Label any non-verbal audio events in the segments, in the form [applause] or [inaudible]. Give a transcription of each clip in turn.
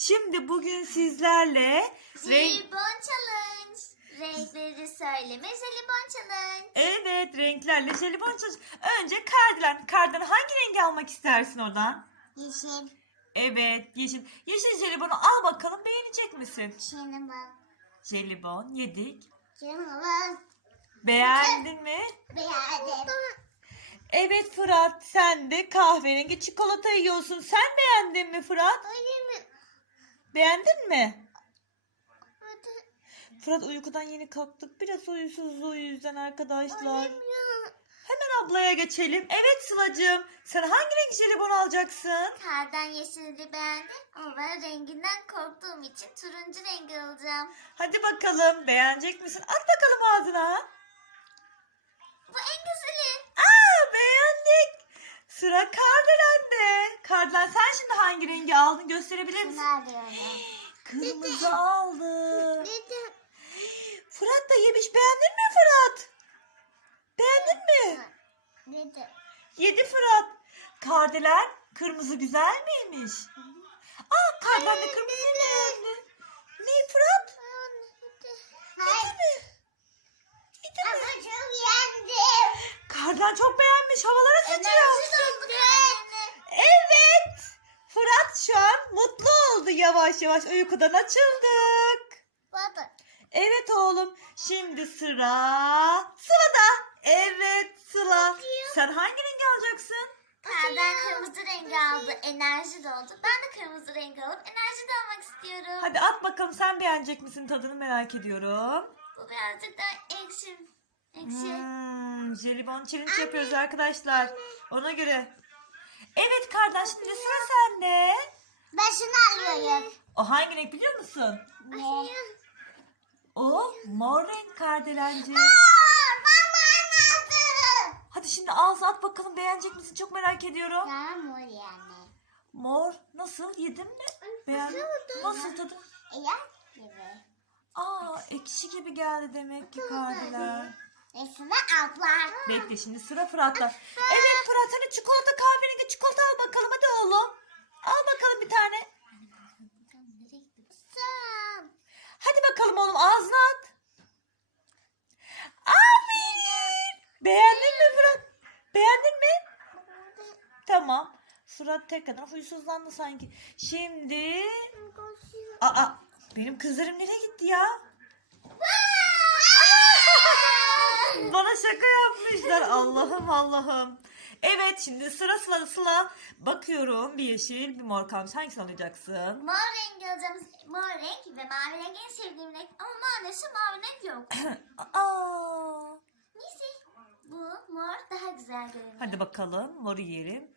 Şimdi bugün sizlerle renk... Jelibon challenge. Renkleri söyleme jelibon challenge. Evet renklerle jelibon çalış. Önce kardelen. Kardan hangi rengi almak istersin oradan? Yeşil. Evet yeşil. Yeşil jelibonu al bakalım beğenecek misin? Jelibon. Jelibon yedik. Jelibon. Beğendin mi? Beğendim. Evet Fırat sen de kahverengi çikolata yiyorsun. Sen beğendin mi Fırat? Mi? Beğendin mi? Fırat uykudan yeni kalktık. Biraz uyusuz o yüzden arkadaşlar. Hemen ablaya geçelim. Evet Sıla'cığım. Sen hangi renk jelibon alacaksın? Kardan yeşili beğendim ama ben renginden korktuğum için turuncu rengi alacağım. Hadi bakalım beğenecek misin? At bakalım ağzına. Bu en güzeli. Aa beğendik. Sıra Kardelen'de. Kardelen sen şimdi hangi rengi aldın gösterebilir misin? [gasps] Kırmızı aldı. Dedim. Fırat da yemiş. Beğendin mi Fırat? Beğendin mi? Yedi Fırat. Kardelen kırmızı güzel miymiş? Aa Kardelen de kırmızı beğendi. Ne Fırat? Hayır. mi? Yedi mi? Ama çok yendim. Kardelen çok beğenmiş. Havalara sıçrıyor. Yavaş yavaş. Uykudan açıldık. Baba. Evet oğlum. Şimdi sıra Sıla'da. Evet Sıla. Sen hangi rengi alacaksın? Kardan kırmızı rengi aldı. Enerji doldu. Ben de kırmızı rengi alıp enerji de almak istiyorum. Hadi at bakalım sen beğenecek misin tadını merak ediyorum. Bu birazcık daha ekşi. Ekşi. Hmm, jelibon challenge yapıyoruz arkadaşlar. Ona göre. Evet kardeş şimdi sıra. Ben şunu alıyorum. O hangi renk biliyor musun? Ne? O mor renk kardelenci. Hadi şimdi ağzına at bakalım beğenecek misin? Çok merak ediyorum. Yağmur yani. Mor nasıl yedin mi? Beğendin. Nasıl tadı? Eyak gibi. Aa ekşi gibi geldi demek ki kardelen. Ve şunu abla. Bekle şimdi sıra Fırat'ta. Evet Fırat hani çikolata kahverengi çikolata al bakalım hadi oğlum. Al bakalım bir tane. Hadi bakalım oğlum ağzına at. Aferin. Beğendin mi Fırat? Beğendin mi? Tamam. Fırat tekrardan huysuzlandı sanki. Şimdi... Aa, benim kızlarım nereye gitti ya? Bana şaka yapmışlar. Allah'ım Allah'ım. Evet şimdi sıra sıra sıra bakıyorum bir yeşil bir mor kalmış. Hangisini alacaksın? Mor rengi alacağım. Mor renk ve mavi renk en sevdiğim renk. Ama maalesef mavi renk yok. [clears throat] Aa. Neyse. Bu mor daha güzel görünüyor. Hadi bakalım moru yiyelim.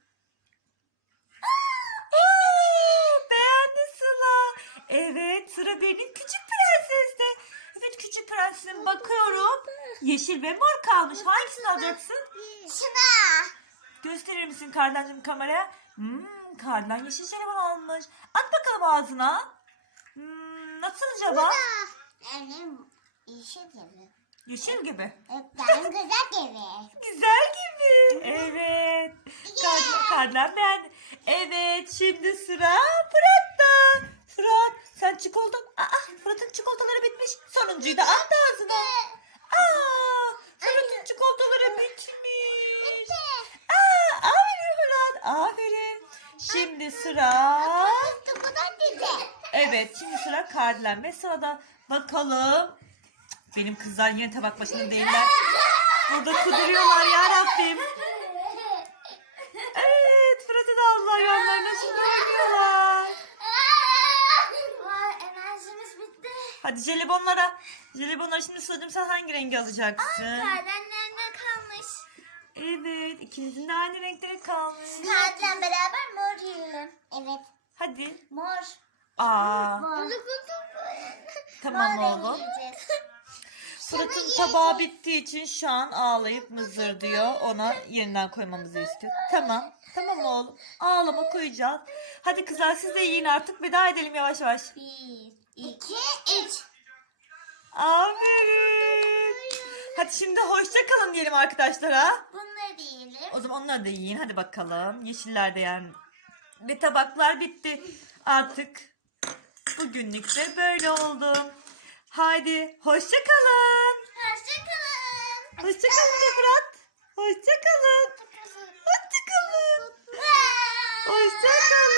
Beğendi Sıla. Evet sıra benim küçük prenseste. Evet küçük prensesim bakıyorum. Yeşil ve mor kalmış. Hangisini alacaksın? Şuna. Gösterir misin kardencim kameraya? Hmm, kardan yeşil jelibon almış. At bakalım ağzına. Hmm, nasıl acaba? Benim yeşil gibi. Yeşil gibi. Ben güzel gibi. [laughs] Güzel gibi. Evet. Kar, kardan beğendi. Evet şimdi sıra Fırat'ta. Fırat sen çikolata... Aa, Fırat'ın çikolataları bitmiş. Sonuncuyu da at ağzına. Aa, Fırat'ın çikolataları bitmiş. Aferin. Şimdi sıra... Evet şimdi sıra Kardelen ve sırada bakalım. Benim kızlar yine tabak başında değiller. Burada kuduruyorlar ya Rabbim. Evet Fırat'ı da aldılar yanlarına şimdi oynuyorlar. Enerjimiz bitti. Hadi jelibonlara. Jelibonlara şimdi Sıla'cığım sen hangi rengi alacaksın? Kardenlerine kalmış. Evet ikinizin de aynı renkleri kalmış. Karden beraber mor yiyelim. Evet. Hadi. Mor. Aa Mor. tamam Mor rengi oğlum. yiyeceğiz. Fırat'ın tabağı bittiği için şu an ağlayıp mızır diyor. Ona yeniden koymamızı istiyor. Tamam. Tamam oğlum. Ağlama koyacağız. Hadi kızlar siz de yiyin artık. Veda edelim yavaş yavaş. Bir, iki, üç. Aferin. Hadi şimdi hoşça kalın diyelim arkadaşlara. Bunları da yiyelim. O zaman onları da yiyin. Hadi bakalım. Yeşiller de yani. Ve tabaklar bitti. Artık bugünlük de böyle oldu. Haydi hoşça kalın. Hoşça kalın. Hoşça kalın Fırat. Hoşça kalın. Hoşça kalın. Hoşça kalın.